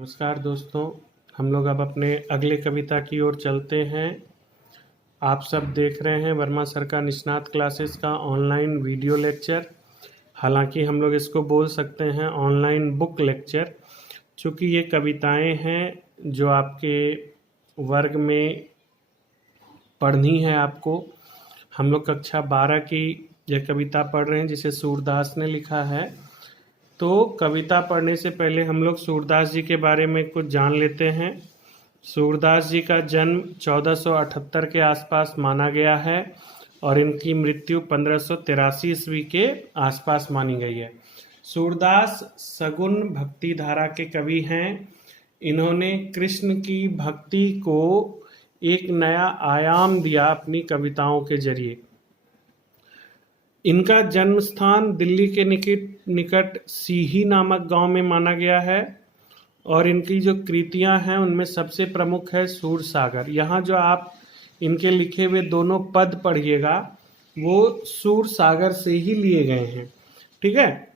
नमस्कार दोस्तों, हम लोग अब अपने अगले कविता की ओर चलते हैं। आप सब देख रहे हैं वर्मा सर का निष्णात क्लासेस का ऑनलाइन वीडियो लेक्चर। हालांकि हम लोग इसको बोल सकते हैं ऑनलाइन बुक लेक्चर, चूँकि ये कविताएं हैं जो आपके वर्ग में पढ़नी है आपको। हम लोग कक्षा 12 की यह कविता पढ़ रहे हैं जिसे सूरदास ने लिखा है। तो कविता पढ़ने से पहले हम लोग सूरदास जी के बारे में कुछ जान लेते हैं। सूरदास जी का जन्म 1478 के आसपास माना गया है और इनकी मृत्यु 1583 ईस्वी के आसपास मानी गई है। सूरदास सगुण भक्ति धारा के कवि हैं। इन्होंने कृष्ण की भक्ति को एक नया आयाम दिया अपनी कविताओं के जरिए। इनका जन्म स्थान दिल्ली के निकट सीही नामक गांव में माना गया है और इनकी जो कृतियां हैं उनमें सबसे प्रमुख है सूरसागर। यहाँ जो आप इनके लिखे हुए दोनों पद पढ़िएगा वो सूरसागर से ही लिए गए हैं, ठीक है।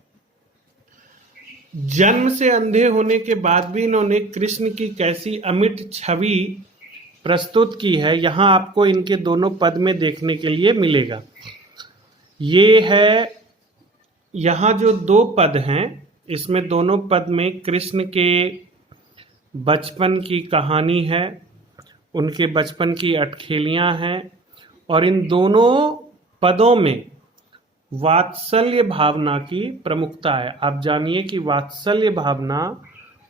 जन्म से अंधे होने के बाद भी इन्होंने कृष्ण की कैसी अमिट छवि प्रस्तुत की है, यहाँ आपको इनके दोनों पद में देखने के लिए मिलेगा। ये है, यहाँ जो दो पद हैं इसमें दोनों पद में कृष्ण के बचपन की कहानी है, उनके बचपन की अटखेलियाँ हैं और इन दोनों पदों में वात्सल्य भावना की प्रमुखता है। आप जानिए कि वात्सल्य भावना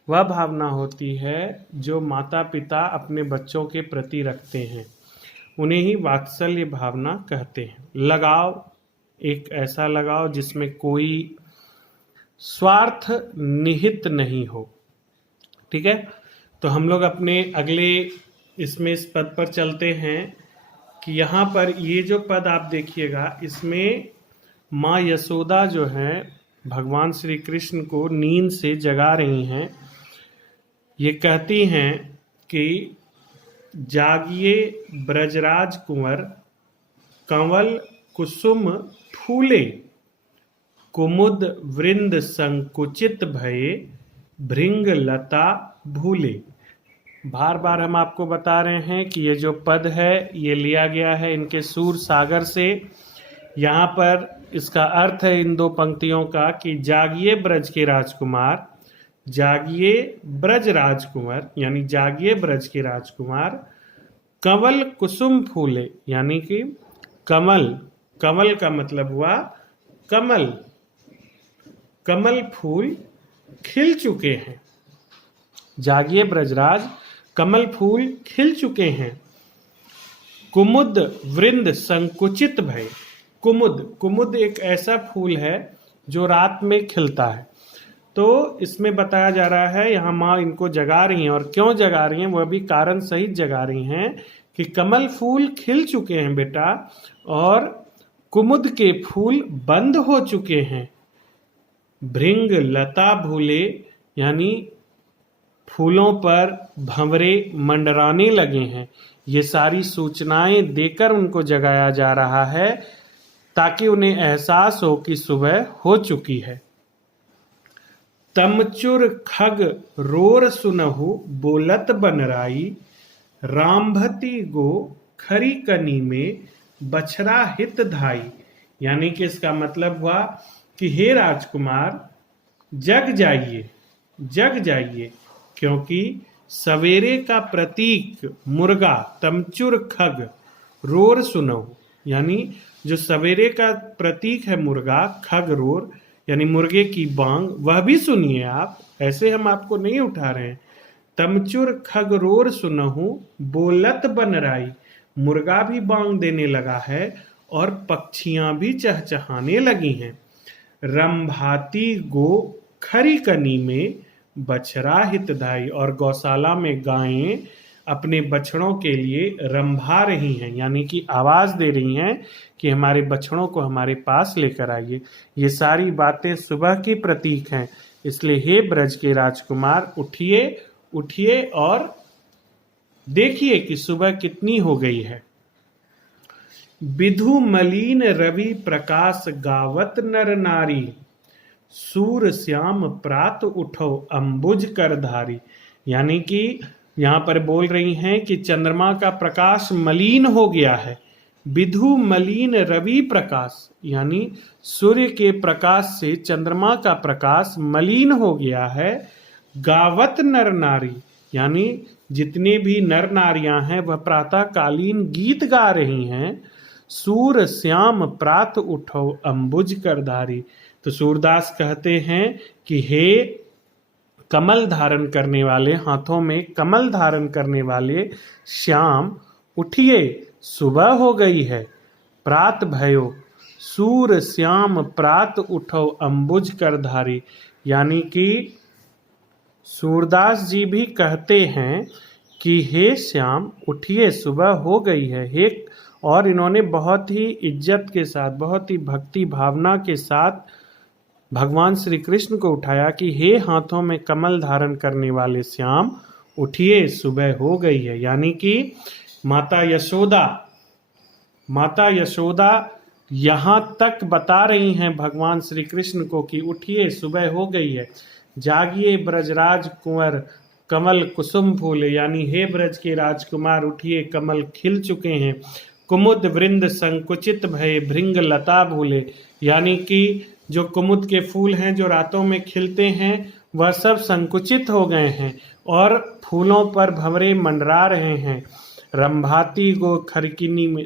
वह भावना होती है जो माता पिता अपने बच्चों के प्रति रखते हैं, उन्हें ही वात्सल्य भावना कहते हैं। लगाव, एक ऐसा लगाव जिसमें कोई स्वार्थ निहित नहीं हो, ठीक है। तो हम लोग अपने अगले इसमें इस पद पर चलते हैं कि यहाँ पर ये जो पद आप देखिएगा इसमें माँ यशोदा जो है भगवान श्री कृष्ण को नींद से जगा रही हैं। ये कहती हैं कि जागिए ब्रजराज कुंवर, कंवल कुसुम फूले, कुमुद वृंद संकुचित भये, भृंग लता भूले। बार बार हम आपको बता रहे हैं कि ये जो पद है ये लिया गया है इनके सूरसागर से। यहाँ पर इसका अर्थ है इन दो पंक्तियों का कि जागिए ब्रज के राजकुमार, जागिए ब्रज राजकुमार यानी जागिए ब्रज के राजकुमार, कंवल कुसुम फूले यानी कि कमल, कमल का मतलब हुआ कमल, कमल फूल खिल चुके हैं। जागिए ब्रजराज, कमल फूल खिल चुके हैं। कुमुद वृंद संकुचित भय, कुमुद, कुमुद एक ऐसा फूल है जो रात में खिलता है। तो इसमें बताया जा रहा है यहाँ माँ इनको जगा रही हैं और क्यों जगा रही हैं वह भी कारण सहित जगा रही हैं कि कमल फूल खिल चुके हैं बेटा और कुमुद के फूल बंद हो चुके हैं। भृंग लता भूले यानी फूलों पर भंवरे मंडराने लगे हैं। ये सारी सूचनाएं देकर उनको जगाया जा रहा है ताकि उन्हें एहसास हो कि सुबह हो चुकी है। तमचुर खग रोर सुनहु बोलत बनराई, रामभती गो खरी कनी में बछरा हित धाई। यानी कि इसका मतलब हुआ कि हे राजकुमार जग जाइए, जग जाइए, क्योंकि सवेरे का प्रतीक मुर्गा तमचुर खग रोर सुनहु यानी जो सवेरे का प्रतीक है मुर्गा, खग रोर यानी मुर्गे की बांग, वह भी सुनिए आप, ऐसे हम आपको नहीं उठा रहे हैं। तमचुर खग रोर सुनहु बोलत बनराई, मुर्गा भी बांग देने लगा है और पक्षियां भी चहचहाने लगी हैं। रंभाती गो खरी कनी में बछड़ा हितधाई, और गौशाला में गायें अपने बछड़ों के लिए रंभा रही हैं यानी कि आवाज दे रही हैं कि हमारे बछड़ों को हमारे पास लेकर आइए। ये सारी बातें सुबह की प्रतीक हैं, इसलिए हे ब्रज के राजकुमार उठिए, उठिए और देखिए कि सुबह कितनी हो गई है। विधु मलिन रवि प्रकाश गावत नर नारी, सूर श्याम प्रात उठो अंबुज कर धारी। यानी कि यहाँ पर बोल रही हैं कि चंद्रमा का प्रकाश मलिन हो गया है। विधु मलिन रवि प्रकाश, यानी सूर्य के प्रकाश से चंद्रमा का प्रकाश मलिन हो गया है। गावत नर नारी, यानी जितने भी नर नारियां हैं वह प्रातःकालीन गीत गा रही हैं। सूर श्याम प्रात उठो अंबुज करधारी, तो सूरदास कहते हैं कि हे कमल धारण करने वाले, हाथों में कमल धारण करने वाले श्याम, उठिए सुबह हो गई है। प्रात भयो सूर श्याम प्रात उठो अंबुज करधारी, यानी कि सूरदास जी भी कहते हैं कि हे श्याम उठिए सुबह हो गई है। हे, और इन्होंने बहुत ही इज्जत के साथ, बहुत ही भक्ति भावना के साथ भगवान श्री कृष्ण को उठाया कि हे हाथों में कमल धारण करने वाले श्याम, उठिए सुबह हो गई है। यानी कि माता यशोदा यहाँ तक बता रही हैं भगवान श्री कृष्ण को कि उठिए सुबह हो गई है। जागिए ब्रजराज कुंवर कमल कुसुम फूले, यानी हे ब्रज के राजकुमार उठिए, कमल खिल चुके हैं। कुमुद वृंद संकुचित भय भृंग लता भूले, यानी कि जो कुमुद के फूल हैं जो रातों में खिलते हैं वह सब संकुचित हो गए हैं और फूलों पर भंवरे मंडरा रहे हैं। रंभाती गो खरकिनी में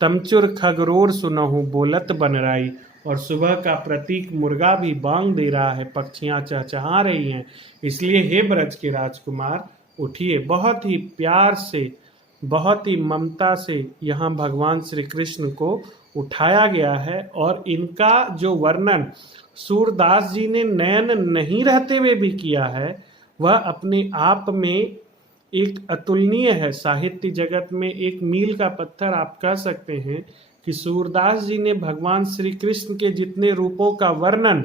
तमचुर खगरोर सुनहु बोलत बनराई, और सुबह का प्रतीक मुर्गा भी बांग दे रहा है, पक्षियां चहचहा रही हैं। इसलिए हे ब्रज के राजकुमार उठिए। बहुत ही प्यार से, बहुत ही ममता से यहाँ भगवान श्री कृष्ण को उठाया गया है। और इनका जो वर्णन सूरदास जी ने नयन नहीं रहते हुए भी किया है वह अपने आप में एक अतुलनीय है। साहित्य जगत में एक मील का पत्थर आप कह सकते हैं कि सूरदास जी ने भगवान श्री कृष्ण के जितने रूपों का वर्णन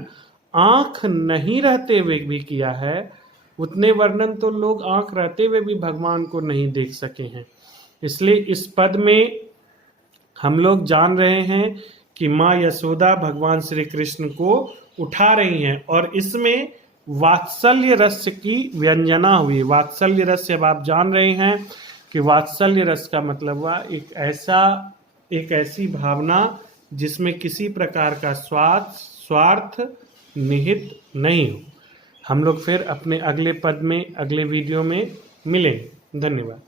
आंख नहीं रहते हुए भी किया है, उतने वर्णन तो लोग आंख रहते हुए भी भगवान को नहीं देख सके हैं। इसलिए इस पद में हम लोग जान रहे हैं कि माँ यशोदा भगवान श्री कृष्ण को उठा रही हैं और इसमें वात्सल्य रस की व्यंजना हुई। वात्सल्य रस अब आप जान रहे हैं कि वात्सल्य रस का मतलब हुआ एक ऐसी भावना जिसमें किसी प्रकार का स्वार्थ निहित नहीं हो। हम लोग फिर अपने अगले पद में, अगले वीडियो में मिलेंगे। धन्यवाद।